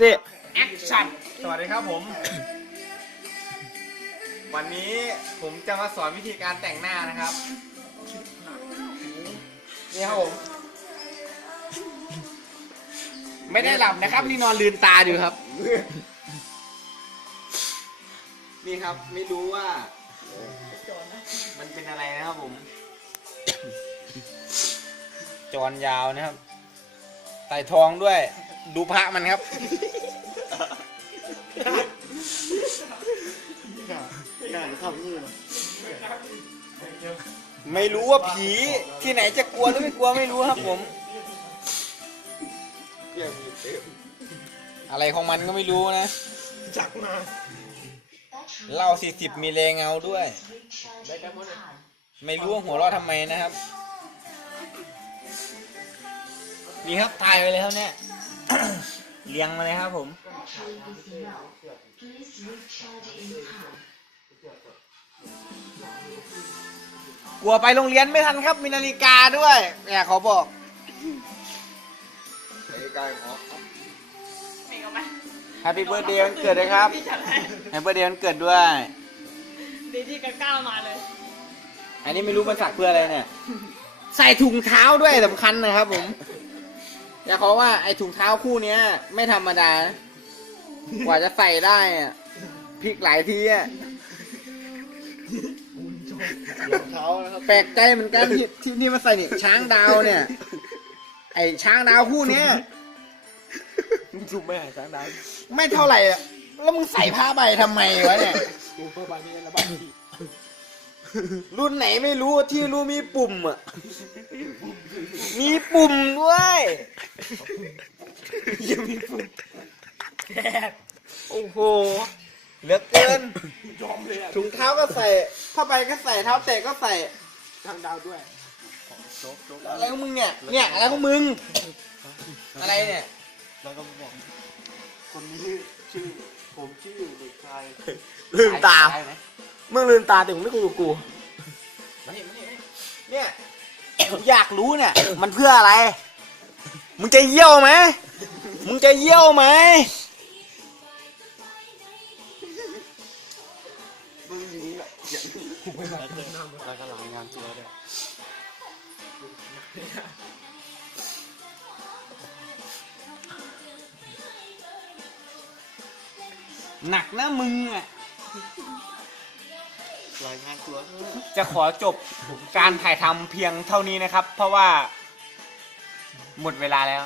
สิแอคชั่นสวัสดีครับผม วันนี้ผมจะมาสอนวิธีการแต่งหน้านะครับ นี่ครับผม ไม่ได้หลับนะครับ นี่นอนลืนตาอยู่ครับ นี่ครับไม่รู้ว่า มันเป็นอะไรนะครับผม จอนยาวนะครับ ใส่ทองด้วย ดูพระมันครับไม่รู้ว่าผีที่ไหนจะกลัวหรือไม่กลัวไม่รู้ครับผม อะไรของมันก็ไม่รู้นะ จักมาเหล้าสี่สิบมีเลเงาด้วย ไม่รู้ว่าหัวเราะทำไมนะครับ นี่ครับถ่ายไปเลยครับเนี่ย เลี้ยงมาเลยครับผม กลัวไปโรงเรียนไม่ทันครับ มีนาฬิกาด้วยเนี่ยขอบอกนาฬิกาของมีกันไหมแฮปปี้เบิร์ดเดย์วันเกิดเลยครับพี่จัดให้แฮปปี้เบิร์ดเดย์วันเกิดด้วย ดีที่กันก้าวมาเลย อันนี้ไม่รู้มันสักเพื่ออะไรเนี่ย ใส่ถุงเท้าด้วยสำคัญนะครับผม อยากขอว่าไอ้ถุงเท้าคู่เนี้ย ไม่ธรรมดานะกว่าจะใส่ได้อะพลิกหลายทีอะเขานะครับแปลกใจเหมือนกันที่ที่ที่มาใส่เนี่ยช้างดาวเนี่ย ไอ้ช้างดาวคู่เนี้ย จุ่มไม่หายสารดาวไม่เท่าไหร่อะแล้วมึงใส่ผ้าใบทำไมวะเนี่ย ดูเพื่อบางนี้แล้วบ้างที รุ่นไหนไม่รู้ที่รู้มีปุ่มอะ มีปุ่มด้วยยังมีปุ่มโอ้โห เหลือเกิน ยอมเลยอะถุงเท้าก็ใส่ผ้าใบก็ใส่เท้าแตะก็ใส่ ทางดาวด้วยโจ๊กโจ๊กอะไรของมึงเนี่ย เนี่ยอะไรของมึง อะไรเนี่ย แล้วก็บอกคนนี้ชื่อ ผมชื่อเด็กชายลืมตา ได้ไหม มึงลืมตาแต่มึงไม่คุยกับกูมานี่มานี่มานี่เนี่ยอยากรู้เนี่ย มันเพื่ออะไร มึงจะเยี่ยวไหมมึงจะเยี่ยวไหมมึงอยู่นี่แหละอย่าแล้วก็หลังงานตัวด้วยหนักนะมึงอะ รายงานตัวจะขอจบการถ่ายทำเพียงเท่านี้นะครับ เพราะว่าหมดเวลาแล้ว